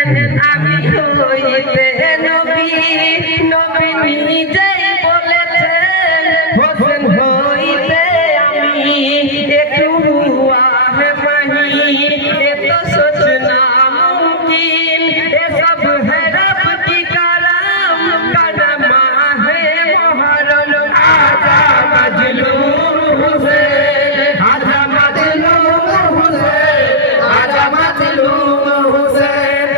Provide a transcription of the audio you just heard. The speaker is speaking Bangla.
আমি হইতে নবী নবী নিজেই বলেছেন হোসেন হইতে আমি একটু হুয়া है वही ये तो सोचना मुमकिन ये सब है रब की करम कदमा है मुहर्रम आजा मजलूम हुसैन आजा मजलूम हुसैन आजा मजलूम हुसैन